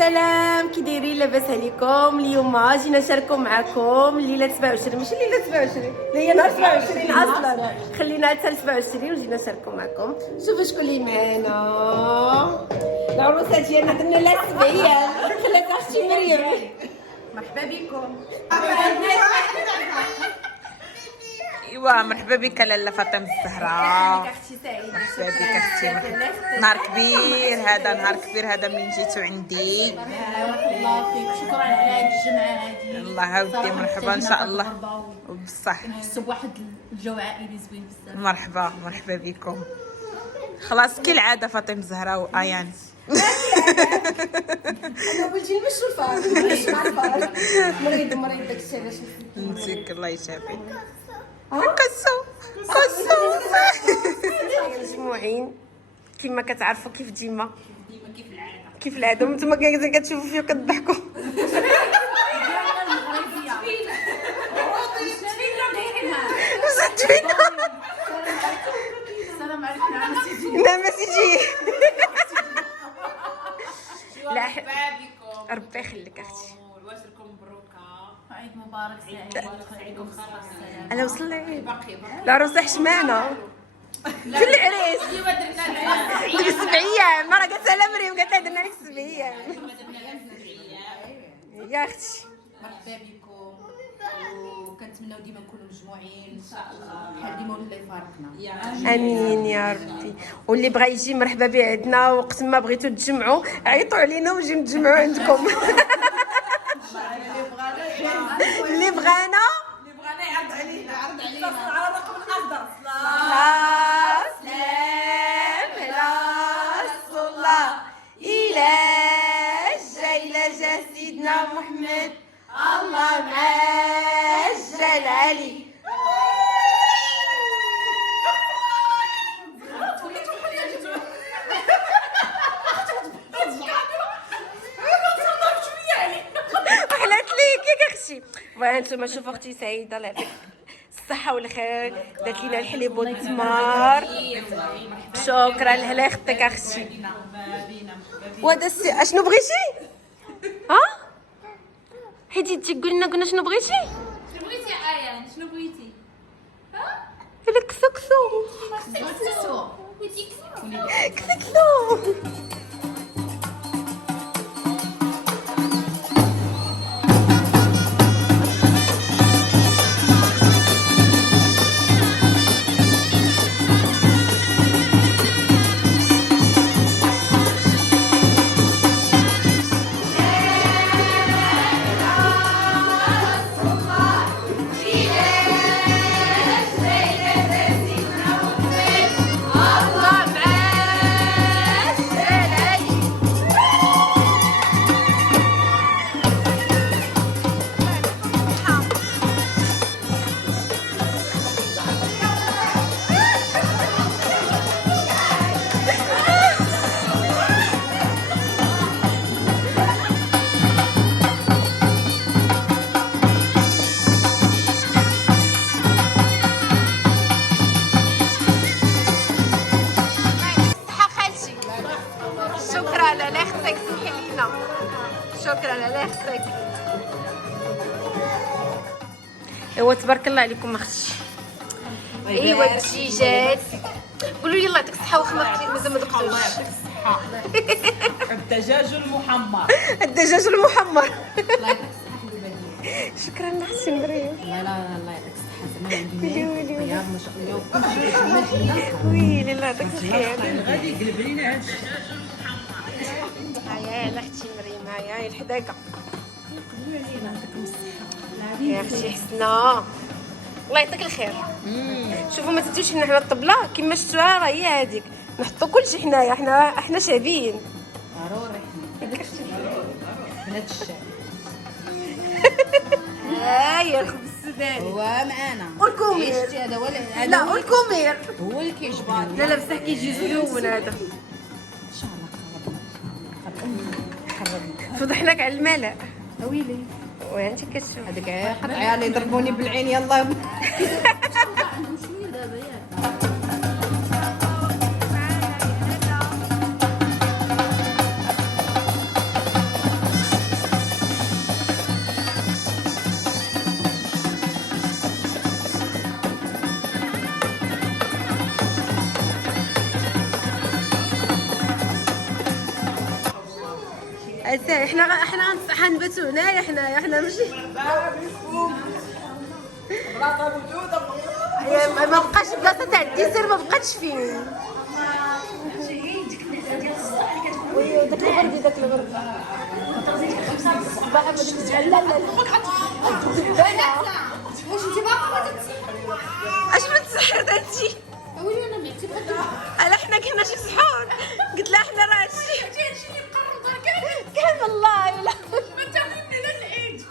السلام، كي دايرين؟ لاباس عليكم؟ اليوم جينا نشاركوا معكم ليله 27، ماشي ليله 27، هي نهار 27 اصلا، خلينا حتى 27 وجينا نشاركوا معكم. شوفوا شكون اللي معانا، العروسه ديالنا درنا لها 7 ايام، خلات اختي مريم. مرحبا بكم. ايوا مرحبا بك لاله فاطمه الزهراء. اختي سعيده، مرحبا بك اختي. نهار كبير هذا، نهار كبير هذا من جيتو عندي. بارك الله فيك، شكرا على هذه الجمعه هذه. الله ودي مرحبا ان شاء الله وبصح. كنحسوا بواحد الجو عائلي زوين بزاف. مرحبا بكم. خلاص كالعاده فاطمه الزهراء وايان. انا بنجي نمشوا الفار، مش مع الفار، مريض داكشي علاش نسيك الله يشافيك. كسو مجموعين كما كتعرفوا كيف ديما كيف العاده وانتم كتشوفوا فيا كتضحكوا. السلام عليكم يا سيدي. نعم سيدي. لا بكم. ربي يخليك اختي. واشركم مبروكه. عيد مبارك سعيد وخلاص. انا وصلي العروسه حشمانه في العريس درنا 7 ايام. مره قالت لها مريم، قالت لها درنا لك 7 ايام يا اختي. مرحبا بكم وكنتمناو ديما نكونوا مجموعين ان شاء الله، بحال ديما ولا يفارقنا. امين يا ربي. واللي بغى يجي مرحبا به عندنا، وقت ما بغيتو تجمعوا عيطوا علينا ونجي نتجمعوا عندكم. اللي بغانا يعرض علينا على الرقم الاخضر. سلام على رسول الله، إلى جا سيدنا محمد، الله معجل علي. وحلات ليك ياك اختي. وانتم شوفوا اختي سعيده، الله يعطيك الصحه والخير، دات لينا الحليب والتمر. شكرا لها اختك اختي. وهذا اشنو بغيتي؟ ها حيتي تقول لنا قلنا شنو بغيتي؟ شنو بغيتي يا آيان؟ شنو بغيتي؟ لك كسكسو بغيتي كسكسو. شكرا لاختك. ايوا تبارك الله عليكم اختي. ايوا الدجاجات قولوا لي الله يعطيك الصحه، واخا مازال ما ذقتوش. الدجاج المحمر. الدجاج المحمر. شكرا اختي مريم. الله يعطيك الصحه. زعما عندي ويلي طياب ما شاء الله وكل ويلي الله يعطيك الخير. غادي يقلب لينا هادشي. هيا اختي مريم، هيا الحداقه يا اختي حسنا، الله يعطيك الخير. شوفوا ما تنسوش ان حنا الطبله كما شفتوها راه هي هذيك، نحطوا كلشي حنايا، حنا شعبيين ضروري بنات الشعب. هيا الخبز السوداني هو معانا والكومير. هذا هو لا والكومير هو اللي كيعجبني. لا بصح كيجي زوين هذا. ان شاء الله قربنا. فضحناك على الملأ ويلي وانت كتشوف هذيك قطعي اللي يضربوني بالعين. يلا احنا حنباتوا هنايا حنا ماشي بلاصه موجوده ما بقاش بلاصه تاع الديسير ما بقاتش فين وي داك الغردي باقي لا لا لا واش انت باقا اش من سحر هادشي ويلي انا ميتي انا حنا كنا شي سحور قلت لها حنا راه هادشي هادشي اللي مقرر كان والله لا ما تعلمني لا العيد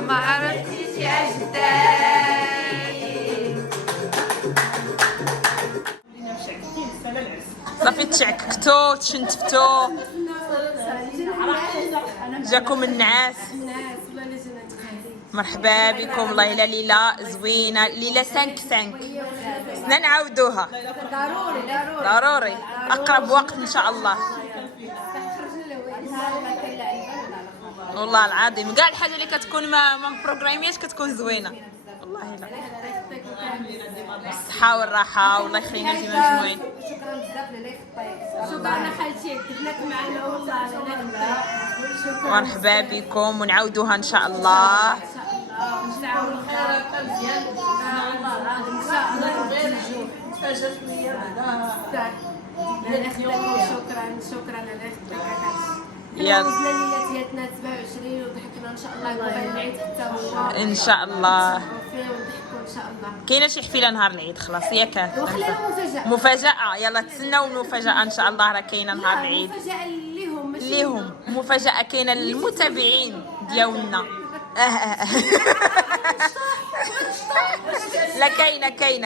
ما عرفتيش يا جداني صافي تشعككتو تشنتفتو جاكم النعاس مرحبا بكم والله الا ليله زوينه ليله 5 خصنا نعاودوها ضروري اقرب وقت ان شاء الله والله العظيم كاع الحاجه اللي كتكون ما بروغرامياش كتكون زوينه والله لا الصحه والراحه والله يخلينا ديما مجموعين شكرا خالتي كبنات معنا والله مرحبا بكم ونعاودوها ان شاء الله نستعاونوا خير مزيان والله العظيم ان شاء الله تفاجئ شويه شكرا الاخت يلا وصلنا ليله ديالنا 27 وضحكنا ان شاء الله قبل العيد حتى هو ان شاء الله ونضحكوا ان شاء الله كاينه شي حفله نهار العيد خلاص ياك وخلينا مفاجاه مفاجاه يلا تسناو المفاجاه ان شاء الله راه كاينه نهار العيد مفاجاه ليهم ماشي ليهم مفاجاه كاينه للمتابعين ديالنا لا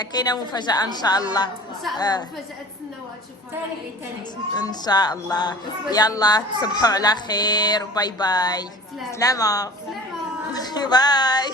كاينه مفاجاه ان شاء الله ان شاء الله مفاجاه تسناوها تشوفوها ثاني ان شاء الله يلا تصبحوا على خير وباي باي سلامه باي